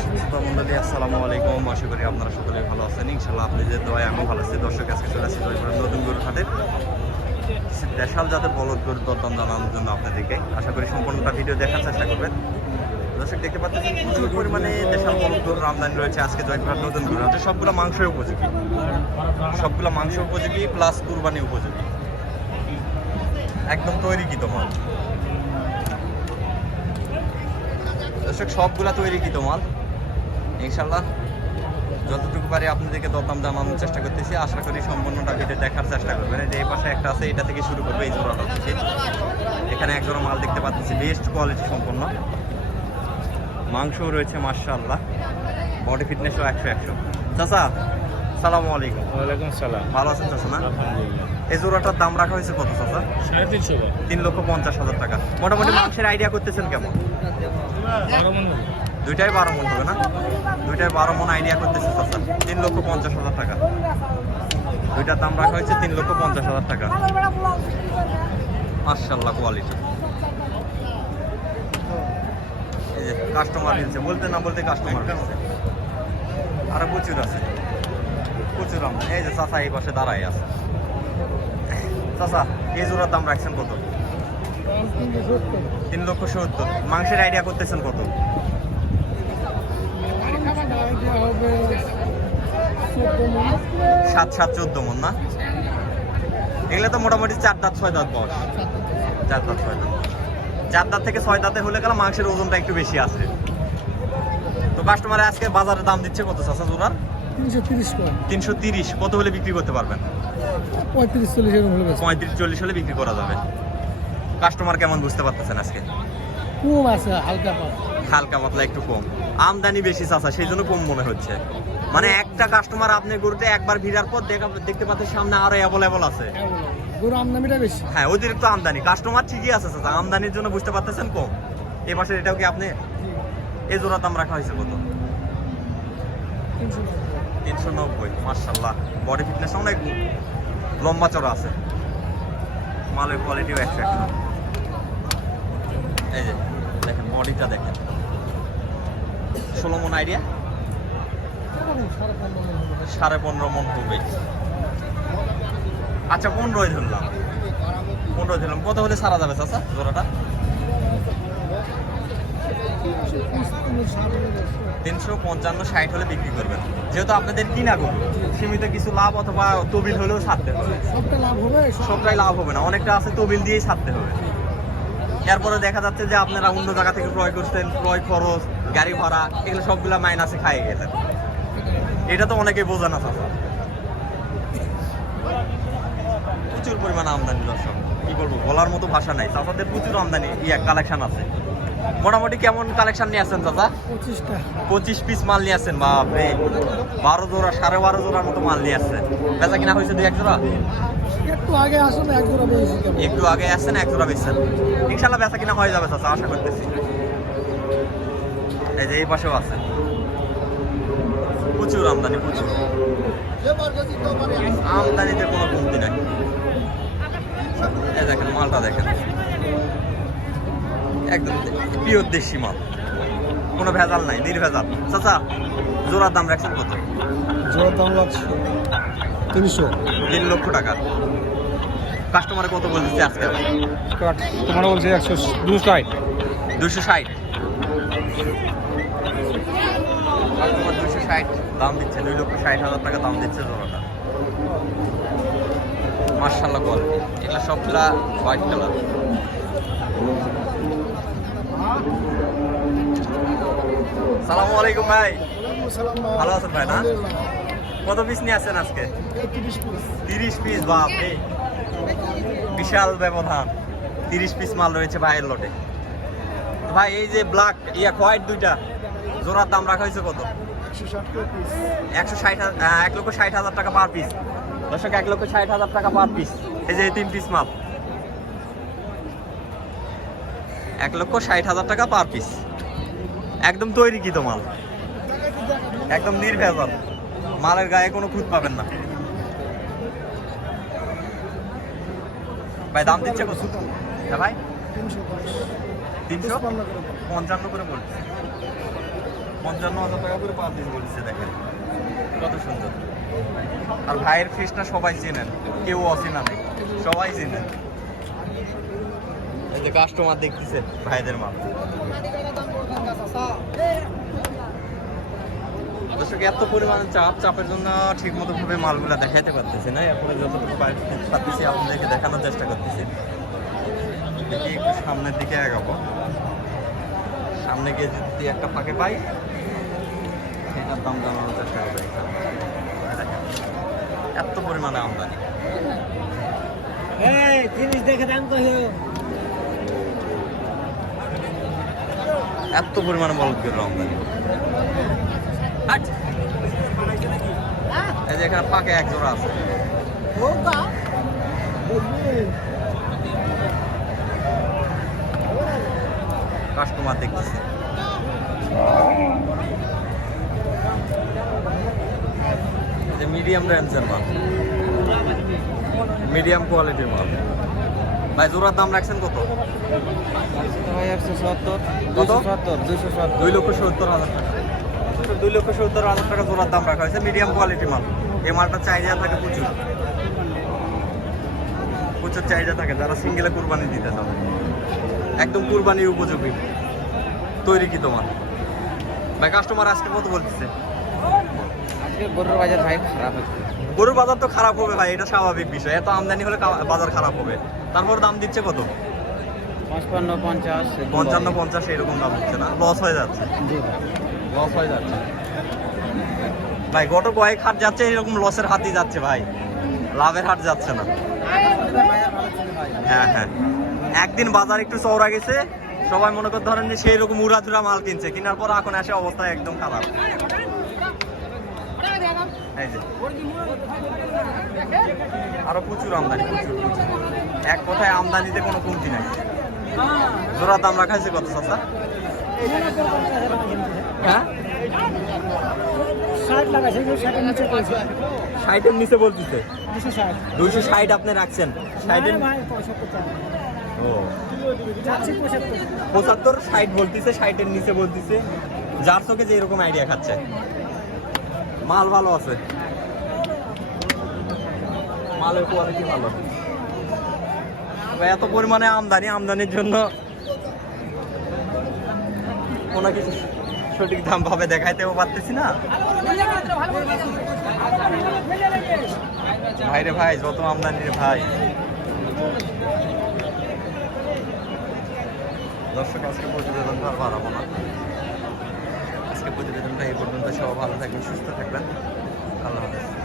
শ্রোতা মন্ডলী আসসালামু আলাইকুম। আশা করি আপনারা সকলে ভালো আছেন। ইনশাল্লাহ আপনাদের দোয়ায় আমি ভালো আছি, দর্শক আজকে চলে আসছি নতুন গরু হাটের দেশাল জাতের বলদ গরুর দরদাম জানানোর জন্য আপনাদেরকে। আশা করি সম্পূর্ণটা ভিডিও দেখার চেষ্টা করবেন। দর্শক, দেখতে পাচ্ছেন, প্রচুর পরিমাণে দেশাল বলদ গরুর আমদানি রয়েছে আজকে জয়পুরহাট নতুন গরু হাটে। সবগুলো মাংসই উপযোগী। সবগুলো মাংস উপযোগী প্লাস কুরবানি উপযোগী। একদম তৈরি মাল। দর্শক, সবগুলা তৈরিকৃত মাল। ইনশাল্লাহ যতটুকু পারি আপনাদেরকে দরদাম জানানোর চেষ্টা করতেছি। আশা করি সম্পূর্ণটা ভিডিও দেখার চেষ্টা করবেন। এই যে এই পাশে একটা আছে এটা থেকে শুরু করবে এই জোড়াটা থেকে এখানে এক জোড়া মাল দেখতে পাচ্ছি বেস্ট কোয়ালিটি সম্পন্ন মাংসও রয়েছে মার্শাল্লাহ বডি ফিটনেসও একশো একশো। চাচা সালামু আলাইকুম। ওয়ালাইকুম সালাম। ভালো আছেন চাচা না? এই জোড়াটার দাম রাখা হয়েছে কত চাচা? সাড়ে তিনশো তিন লক্ষ পঞ্চাশ হাজার টাকা। মোটামুটি মাংসের আইডিয়া করতেছেন কেমন? মন। দুইটাই বারো মন হবে না? দুইটাই বারো মন আইডিয়া করতেছে চাচা তিন লক্ষ পঞ্চাশ হাজার টাকা। দুইটার দাম রাখা হয়েছে তিন লক্ষ পঞ্চাশ হাজার টাকা। মার্শাল্লাহ কোয়ালিটি এই যে কাস্টমার নিচ্ছে বলতে না বলতে কাস্টমার নিচ্ছে আরও প্রচুর আছে। প্রচুর আমদানি এই যে চাচা এই পাশে দাঁড়াই আছে। চাচা, এই জোড়ার দাম রাখছেন কত? তিন লক্ষ সত্তর। মাংসের আইডিয়া করতেছেন কত? সাত সাত চোদ্দ মন না? এগুলো তো মোটামুটি চার দাঁত ছয় দাঁত বয়স। চার দাঁত ছয় দাঁত। চার দাঁত থেকে ছয় দাঁতে হলে গেলে মাংসের ওজনটা একটু বেশি আছে। তো কাস্টমারে আজকে বাজারে দাম দিচ্ছে কত চাষা জোড়ার? তিনশো তিরিশ কত হলে বিক্রি করতে পারবেন? পঁয়ত্রিশ চল্লিশ হলে পঁয়ত্রিশ চল্লিশ হলে বিক্রি করা যাবে। কাস্টমার কেমন বুঝতে পারতেছেন আজকে? কম আছে হালকা পাস হালকা পাতলা একটু কম। আমদানি বেশি চাষা সেই জন্য কম মনে হচ্ছে। মানে একটা কাস্টমার আপনি গরুতে একবার ভিড়ার পর দেখা দেখতে পাচ্ছেন সামনে আরও অ্যাভেলেবল আছে। গরু আমদামিটা বেশি। হ্যাঁ অতিরিক্ত আমদানি। কাস্টমার ঠিকই আছে চাচা আমদানির জন্য বুঝতে পারতেছেন কম। এই পাশে এটাও কি আপনি? এই জোড়া দাম রাখা হয়েছে কত? তিনশো তিনশো নব্বই মার্শাল্লাহ বডি ফিটনেস অনেক লম্বা চড়া আছে। মালের কোয়ালিটিও একশো একশো এই যে দেখেন বডিটা দেখেন। ষোলো মন আইডিয়া সাড়ে পনেরো পনেরো মন হবে। আচ্ছা পনেরোই ধরলাম। পনেরোই ধরলাম। কত হলে সারা যাবে চাচা জোড়াটা? তিনশো পঞ্চান্ন ষাট হলে বিক্রি করবেন। যেহেতু আপনাদের কিনা করুন সীমিত কিছু লাভ অথবা তবিল হলেও ছাড়তে হবে। সবটাই লাভ হবে না। অনেকটা আছে তবিল দিয়েই ছাড়তে হবে। এরপরে দেখা যাচ্ছে যে আপনারা অন্য জায়গা থেকে ক্রয় করছেন ক্রয় খরচ গাড়ি ভাড়া এগুলো সবগুলা মাইনাসে খাইয়ে গেছেন এটা তো অনেকে বোঝে না চাচা প্রচুর পরিমাণ আমদানি দর্শক। কি বলব বলার মতো ভাষা নাই। চাচাদের প্রচুর আমদানি ইয়া কালেকশন আছে। মোটামুটি কেমন কালেকশন নিয়ে আসছেন চাচা? পঁচিশটা। পঁচিশ পিস মাল নিয়ে আসছেন বাপরে। বারো জোড়া সাড়ে বারো জোড়ার মতো মাল নিয়ে আসছেন বেচা কিনা হয়েছে দুই এক জোড়া? একটু আগে আসুন এক জোড়া বেশি একটু আগে আসছেন এক জোড়া বেচছেন। ইনশাল্লাহ বেচা কিনা হয়ে যাবে চাচা আশা করতেছি। এই যে এই পাশেও আছে। প্রচুর আমদানি প্রচুর। আমদানিতে কোনো কমতি নাই। এই দেখেন মালটা দেখেন। একদম পিওর দেশি মাল। কোনো ভেজাল নাই নির্ভেজাল। চাচা জোড়ার দাম রাখছেন কত? জোড়ার দাম লাগছে তিনশো। তিন লক্ষ টাকা। কাস্টমারে কত বলতেছে আজকে? তোমার বলছে একশো দু ষাট। দুশো ষাট। দুশো ষাট দাম দিচ্ছে, দুই লক্ষ ষাট হাজার টাকা দাম দিচ্ছে জোড়াটা। কোয়ালিটি এগুলো সবগুলা হোয়াইট কালার সালামু আলাইকুম ভাই। ভালো আছেন ভাই, না? কত পিস নিয়ে আসছেন আজকে? তিরিশ পিস বাপ বিশাল ব্যবধান। তিরিশ পিস মাল রয়েছে ভাইয়ের লটে ভাই, এই যে ব্ল্যাক ইয়া হোয়াইট দুইটা। জোড়ার দাম রাখা হয়েছে কত? একশো ষাট এক লক্ষ ষাট হাজার টাকা পার পিস দর্শক, এক লক্ষ ষাট হাজার টাকা পার পিস এই যে তিন পিস মাল এক লক্ষ ষাট হাজার টাকা পার পিস একদম তৈরি কি মাল। একদম নির্ভেজাল। মালের গায়ে কোনো খুঁত পাবেন না। ভাই, দাম দিচ্ছে কত? হ্যাঁ ভাই? তিনশো। পঞ্চান্ন করে বলছে। পঞ্চান্ন হাজার টাকা করে পার দিন বলছে, দেখেন। কত সুন্দর। আর ভাইয়ের ফিসটা সবাই চেনেন, কেউ অচেনা নেই, সবাই চেনেন। এই যে কাস্টমার দেখতেছে ভাইদের মাল। দর্শক, এত পরিমাণে চাপ, চাপের জন্য ঠিক মতো ভাবে মালগুলা দেখাইতে পারতেছি না। এরপরে যতটুকু পারতেছি আপনাদেরকে দেখানোর চেষ্টা করতেছি। একটু সামনের দিকে এগাবো সামনে গিয়ে যদি একটা ফাঁকে পাই সেটার দাম চেষ্টা করব এত পরিমাণে আমদানি। জিনিস দেখে দাম এত পরিমাণে বলদ আমদানি। হাট। এই যে এখানে ফাঁকে এক জোড়া আছে। কাস্টমার দেখতেছে। যে মিডিয়াম রেঞ্জের মাল। মিডিয়াম কোয়ালিটির মাল। ভাই জোড়ার দাম রাখছেন কত? দুই লক্ষ সত্তর হাজার টাকা। দুই লক্ষ সত্তর হাজার টাকা জোড়ার দাম রাখা হয়েছে মিডিয়াম কোয়ালিটি মাল। এই মালটা চাহিদা থাকে প্রচুর। প্রচুর চাহিদা থাকে যারা সিঙ্গেলে কুরবানি দিতে চান। একদম কুরবানির উপযোগী। তৈরি কি তোমার? ভাই কাস্টমার আজকে কত বলতেছে? গরুর বাজার ভাই খারাপ গরুর বাজার তো খারাপ হবে ভাই এটা স্বাভাবিক বিষয়। এত আমদানি হলে বাজার খারাপ হবে। তারপর দাম দিচ্ছে কত? পঁচপান্ন পঞ্চাশ পঞ্চান্ন পঞ্চাশ এরকম দাম দিচ্ছে না? লস হয়ে যাচ্ছে। লস হয়ে যাচ্ছে। ভাই গত কয়েক হাট যাচ্ছে এরকম লসের হাতই যাচ্ছে ভাই। লাভের হাট যাচ্ছে না। হ্যাঁ হ্যাঁ। একদিন বাজার একটু চওড়া গেছে সবাই মনে করতে ধরেন যে সেই রকম উড়াধুরা মাল কিনছে কেনার পর এখন আসে অবস্থা একদম খারাপ। আরও প্রচুর আমদানি প্রচুর এক কথায় আমদানিতে কোনো কমতি নাই। জোড়ার দাম রাখা হয়েছে কত চাচা? হ্যাঁ? ষাটের নিচে বলতেছে দুশো দুইশো ষাট আপনি রাখছেন। ষাটের পঁচাত্তর, ষাট বলতেছে, ষাটের নিচে বলতেছে। যার চোখে যে এরকম আইডিয়া খাচ্ছে। মাল ভালো আছে। মালের কোয়ালিটি ভালো। এত পরিমাণে আমদানি, আমদানির জন্য কোনো কিছু সঠিক দাম ভাবে দেখাইতেও পারতেছি না। ভাই রে ভাই, যত আমদানি রে ভাই। দর্শক, আজকে প্রতিবেদন ভালো বাড়াবো না আজকে প্রতিবেদনটা এই পর্যন্ত। সব ভালো থাকবেন, সুস্থ থাকবেন। আল্লাহ হাফেজ।